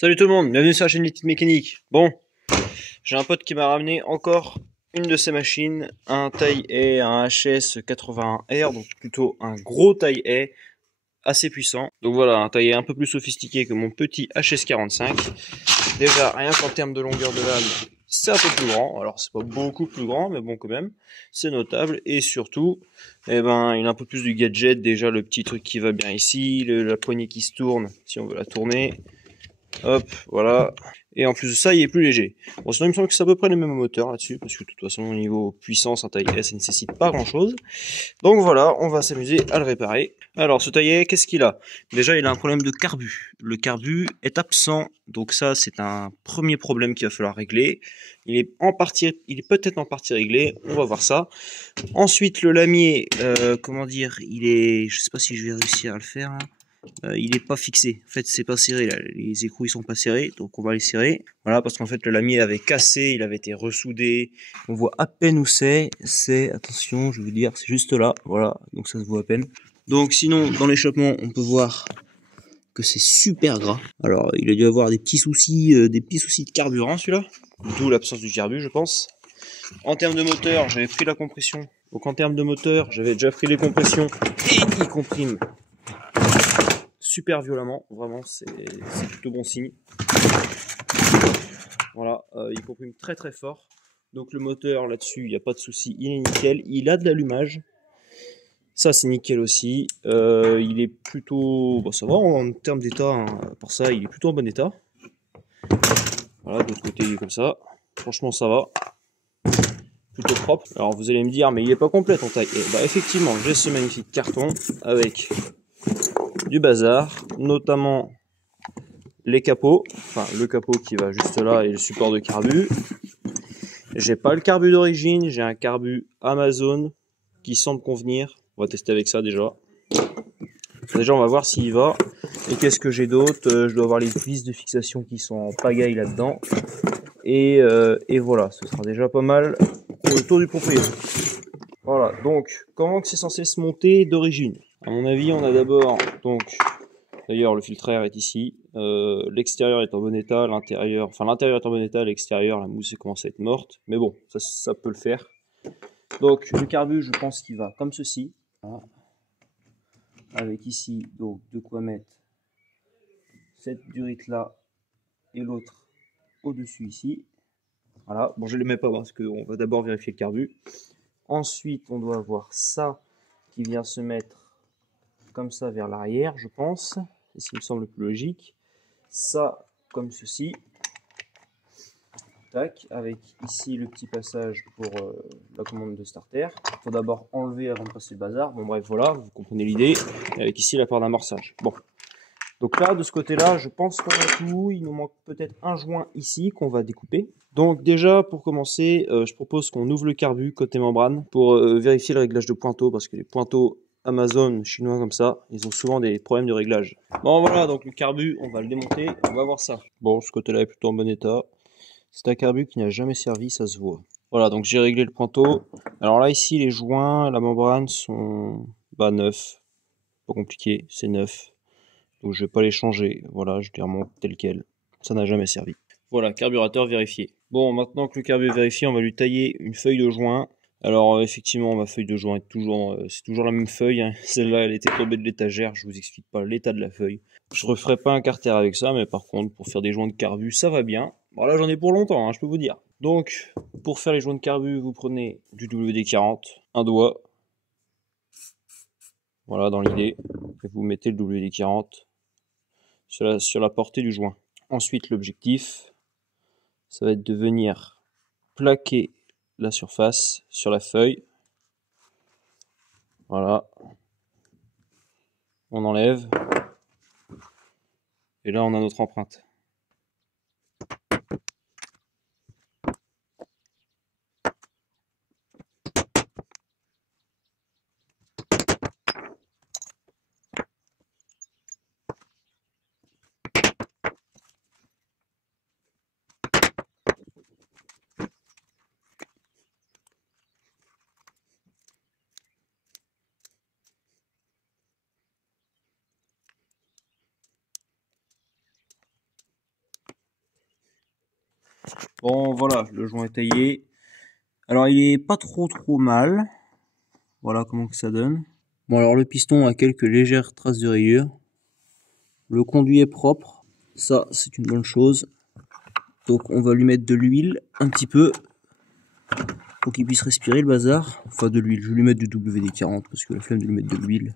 Salut tout le monde, bienvenue sur la chaîne Little Mécanique. Bon, j'ai un pote qui m'a ramené encore une de ses machines, un taille A, un HS 81R, donc plutôt un gros taille A, assez puissant. Donc voilà, un taille A un peu plus sophistiqué que mon petit HS 45. Déjà, rien qu'en termes de longueur de lame, c'est un peu plus grand. Alors c'est pas beaucoup plus grand, mais bon quand même, c'est notable. Et surtout, eh ben, il a un peu plus du gadget. Déjà le petit truc qui va bien ici, la poignée qui se tourne, si on veut la tourner. Hop, voilà. Et en plus de ça, il est plus léger. Bon, sinon, il me semble que c'est à peu près les mêmes moteurs là-dessus, parce que de toute façon, au niveau puissance, un taille S, ça ne nécessite pas grand-chose. Donc voilà, on va s'amuser à le réparer. Alors, ce taille S, qu'est-ce qu'il a? Déjà, il a un problème de carbu. Le carbu est absent, donc ça, c'est un premier problème qu'il va falloir régler. Il est peut-être en partie réglé, on va voir ça. Ensuite, le lamier, comment dire, je sais pas si je vais réussir à le faire, là. Il est pas fixé. En fait, c'est pas serré là. Les écrous ils sont pas serrés, donc on va les serrer. Voilà, parce qu'en fait le lamier avait cassé, il avait été ressoudé. On voit à peine où c'est. Attention, je vais vous dire, c'est juste là. Voilà, donc ça se voit à peine. Donc sinon, dans l'échappement, on peut voir que c'est super gras. Alors, il a dû avoir des petits soucis de carburant celui-là. D'où l'absence du carbu, je pense. En termes de moteur, j'avais pris la compression. Donc en termes de moteur, j'avais déjà pris les compressions et il comprime super violemment, vraiment c'est plutôt bon signe. Voilà, il comprime très très fort. Donc le moteur là-dessus, il n'y a pas de souci, il est nickel. Il a de l'allumage, ça c'est nickel aussi. Il est plutôt, bon, ça va en termes d'état, hein. Pour ça il est plutôt en bon état. Voilà, de l'autre côté il est comme ça. Franchement ça va, plutôt propre. Alors vous allez me dire, mais il est pas complet en taille. Et bah effectivement, j'ai ce magnifique carton avec du bazar, notamment les capots, enfin le capot qui va juste là et le support de carbu. J'ai pas le carbu d'origine, j'ai un carbu Amazon qui semble convenir. On va tester avec ça déjà. Déjà on va voir s'il va. Et qu'est-ce que j'ai d'autre? Je dois avoir les vis de fixation qui sont en pagaille là-dedans. Et voilà, ce sera déjà pas mal pour le tour du propriétaire. Voilà, donc comment que c'est censé se monter d'origine? À mon avis, on a d'abord donc d'ailleurs, le filtre air est ici. L'extérieur est en bon état, l'intérieur est en bon état, l'extérieur, la mousse commence à être morte. Mais bon, ça peut le faire. Donc, le carbu, je pense qu'il va comme ceci. Voilà. Avec ici, donc, de quoi mettre cette durite là et l'autre au-dessus ici. Voilà. Bon, je ne les mets pas parce qu'on va d'abord vérifier le carbu. Ensuite, on doit avoir ça qui vient se mettre comme ça vers l'arrière, je pense. C'est ce qui me semble le plus logique. Ça, comme ceci. Tac, avec ici le petit passage pour la commande de starter. Il faut d'abord enlever avant de passer le bazar. Bon bref, voilà, vous comprenez l'idée. Avec ici la part d'amorçage. Bon, donc là, de ce côté-là, je pense qu'on a tout. Il nous manque peut-être un joint ici qu'on va découper. Donc déjà, pour commencer, je propose qu'on ouvre le carbu côté membrane pour vérifier le réglage de pointeau, parce que les pointeaux Amazon chinois comme ça, ils ont souvent des problèmes de réglage. Bon voilà, donc le carbu, on va le démonter, on va voir ça. Bon, ce côté-là est plutôt en bon état. C'est un carbu qui n'a jamais servi, ça se voit. Voilà, donc j'ai réglé le pointeau. Alors là, ici, les joints, la membrane sont neufs. Pas compliqué, c'est neuf. Donc je vais pas les changer. Voilà, je les remonte tel quel. Ça n'a jamais servi. Voilà, carburateur vérifié. Bon, maintenant que le carbu est vérifié, on va lui tailler une feuille de joint. Alors effectivement, ma feuille de joint est c'est toujours la même feuille, hein. Celle-là, elle était tombée de l'étagère. Je vous explique pas l'état de la feuille. Je referai pas un carter avec ça, mais par contre, pour faire des joints de carbu, ça va bien. Bon là, j'en ai pour longtemps, hein, je peux vous dire. Donc, pour faire les joints de carbu, vous prenez du WD-40, un doigt. Voilà, dans l'idée. Et vous mettez le WD-40 sur la portée du joint. Ensuite, l'objectif, ça va être de venir plaquer la surface sur la feuille. Voilà. On enlève. Et là, on a notre empreinte. Bon voilà, le joint est taillé. Alors il est pas trop mal. Voilà comment que ça donne. Bon alors le piston a quelques légères traces de rayures. Le conduit est propre. Ça c'est une bonne chose. Donc on va lui mettre de l'huile un petit peu pour qu'il puisse respirer le bazar. Enfin de l'huile, je vais lui mettre du WD-40 parce que la flemme de lui mettre de l'huile.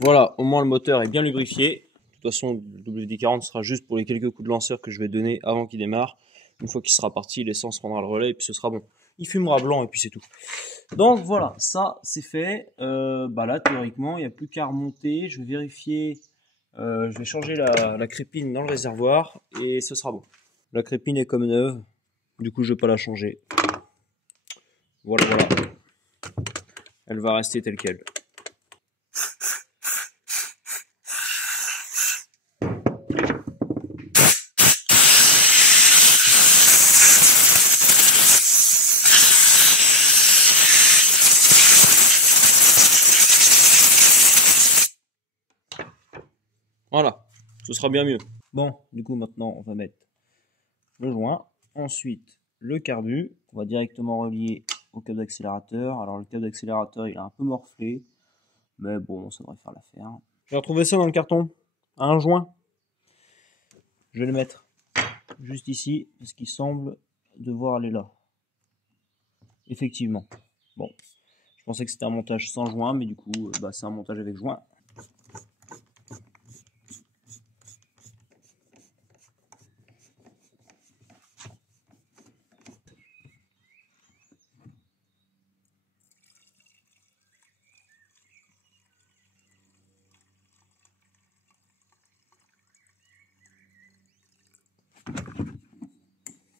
Voilà, au moins le moteur est bien lubrifié. De toute façon, le WD-40 sera juste pour les quelques coups de lanceur que je vais donner avant qu'il démarre. Une fois qu'il sera parti, l'essence prendra le relais et puis ce sera bon. Il fumera blanc et puis c'est tout. Donc voilà, ça c'est fait. Là, théoriquement, il n'y a plus qu'à remonter. Je vais vérifier. Je vais changer la crépine dans le réservoir et ce sera bon. La crépine est comme neuve. Du coup, je ne vais pas la changer. Voilà. Elle va rester telle quelle. Voilà, ce sera bien mieux. Bon, du coup maintenant on va mettre le joint, ensuite le carbu, on va directement relier au câble d'accélérateur. Alors le câble d'accélérateur il est un peu morflé, mais bon ça devrait faire l'affaire. J'ai retrouvé ça dans le carton, un joint. Je vais le mettre juste ici, parce qu'il semble devoir aller là. Effectivement. Bon, je pensais que c'était un montage sans joint, mais du coup c'est un montage avec joint.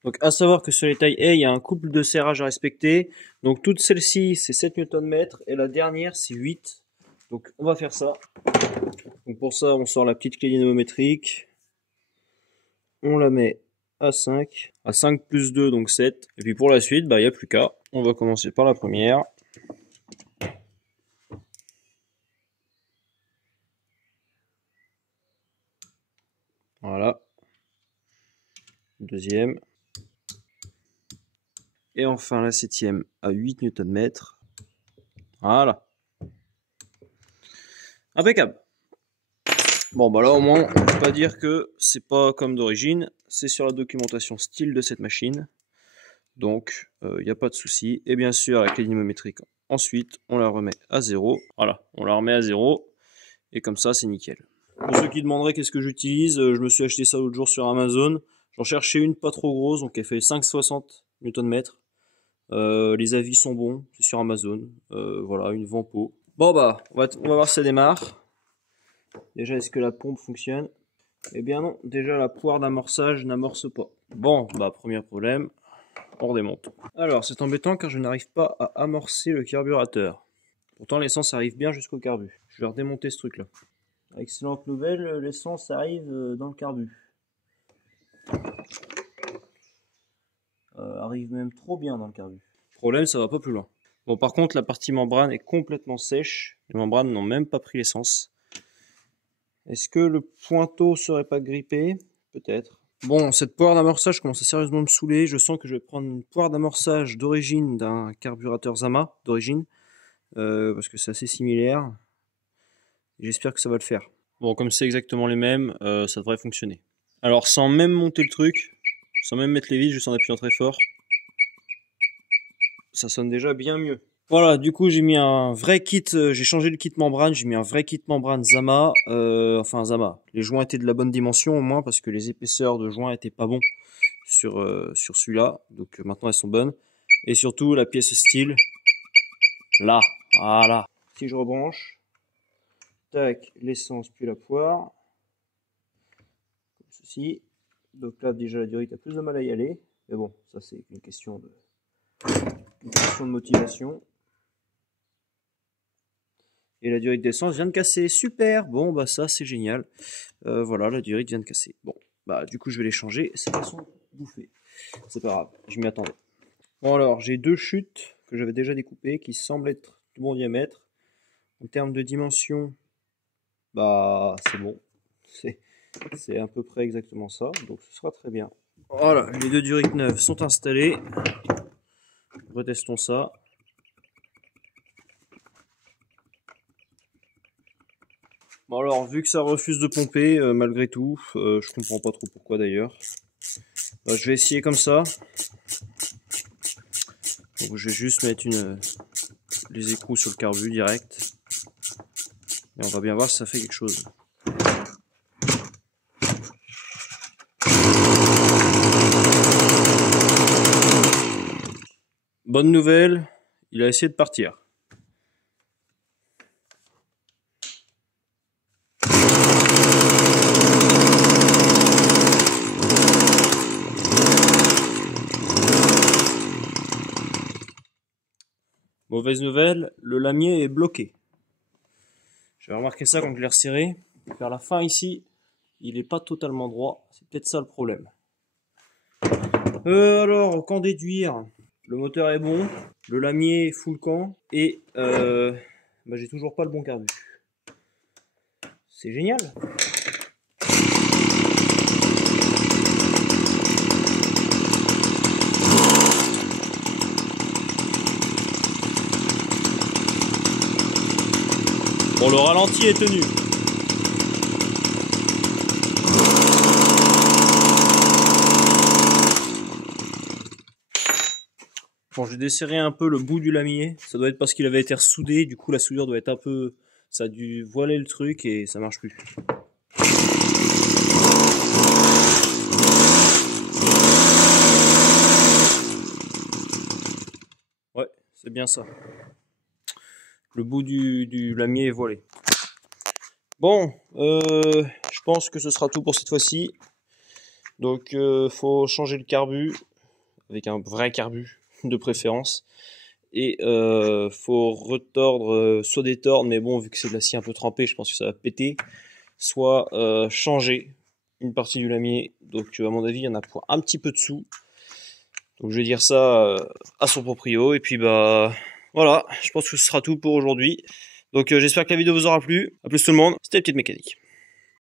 Donc à savoir que sur les tailles A, il y a un couple de serrage à respecter. Donc toutes celles-ci, c'est 7 Nm et la dernière, c'est 8. Donc on va faire ça. Donc pour ça, on sort la petite clé dynamométrique. On la met à 5. À 5 plus 2, donc 7. Et puis pour la suite, il n'y a plus qu'à. On va commencer par la première. Voilà. Deuxième. Et enfin la septième à 8 Nm. Voilà. Impeccable. Bon là au moins on peut pas dire que c'est pas comme d'origine, c'est sur la documentation style de cette machine. Donc il n'y a pas de souci. Et bien sûr la clé dynamométrique. Ensuite on la remet à 0. Voilà, on la remet à 0. Et comme ça c'est nickel. Pour ceux qui demanderaient qu'est-ce que j'utilise, je me suis acheté ça l'autre jour sur Amazon. J'en cherchais une pas trop grosse, donc elle fait 5,60 Nm. Les avis sont bons, c'est sur Amazon. Voilà, une Vampo. Bon on va voir si ça démarre. Déjà, est-ce que la pompe fonctionne? Eh bien non, déjà la poire d'amorçage n'amorce pas. Bon, premier problème, on redémonte. Alors, c'est embêtant car je n'arrive pas à amorcer le carburateur. Pourtant, l'essence arrive bien jusqu'au carbu. Je vais redémonter ce truc-là. Excellente nouvelle, l'essence arrive dans le carbu. Arrive même trop bien dans le carbu. Problème, ça va pas plus loin. Bon, par contre, la partie membrane est complètement sèche. Les membranes n'ont même pas pris l'essence. Est-ce que le pointeau serait pas grippé? Peut-être. Bon, cette poire d'amorçage commence à sérieusement me saouler. Je sens que je vais prendre une poire d'amorçage d'origine d'un carburateur Zama d'origine. Parce que c'est assez similaire. J'espère que ça va le faire. Bon, comme c'est exactement les mêmes, ça devrait fonctionner. Alors, sans même monter le truc, sans même mettre les vis, juste en appuyant très fort, ça sonne déjà bien mieux. Voilà, du coup j'ai mis un vrai kit, j'ai changé le kit membrane, j'ai mis un vrai kit membrane Zama, enfin Zama. Les joints étaient de la bonne dimension au moins parce que les épaisseurs de joints étaient pas bons sur celui-là, donc maintenant elles sont bonnes. Et surtout la pièce style, là, voilà. Si je rebranche, tac, l'essence puis la poire, comme ceci. Donc là déjà la durite a plus de mal à y aller, mais bon, ça c'est une question de motivation. Et la durite d'essence vient de casser. Super. Bon, ça, c'est génial. Voilà, la durite vient de casser. Bon, du coup, je vais les changer. C'est façon bouffée. C'est pas grave. Je m'y attendais. Bon alors, j'ai deux chutes que j'avais déjà découpées qui semblent être du bon diamètre. En termes de dimension, bah c'est bon. C'est à peu près exactement ça, donc ce sera très bien. Voilà, les deux durites neuves sont installées. Retestons ça. Bon alors, vu que ça refuse de pomper, malgré tout, je comprends pas trop pourquoi d'ailleurs. Je vais essayer comme ça. Donc, je vais juste mettre les écrous sur le carbu direct. Et on va bien voir si ça fait quelque chose. Bonne nouvelle, il a essayé de partir. Mauvaise nouvelle, le lamier est bloqué. J'avais remarqué ça quand je l'ai resserré. Vers la fin ici, il n'est pas totalement droit. C'est peut-être ça le problème. Alors, qu'en déduire? Le moteur est bon, le lamier est full camp et j'ai toujours pas le bon carbu. C'est génial. Bon, le ralenti est tenu. Bon, j'ai desserré un peu le bout du lamier. Ça doit être parce qu'il avait été ressoudé. Du coup, la soudure doit être un peu... Ça a dû voiler le truc et ça marche plus. Ouais, c'est bien ça. Le bout du lamier est voilé. Bon, je pense que ce sera tout pour cette fois-ci. Donc, faut changer le carbu avec un vrai carbu de préférence. Et faut retordre, soit détordre, mais bon, vu que c'est de l'acier un peu trempé, je pense que ça va péter. Soit changer une partie du lamier. Donc, à mon avis, il y en a pour un petit peu dessous. Donc, je vais dire ça à son proprio. Et puis, bah, voilà, je pense que ce sera tout pour aujourd'hui. Donc, j'espère que la vidéo vous aura plu. A plus tout le monde, c'était Petite Mécanique.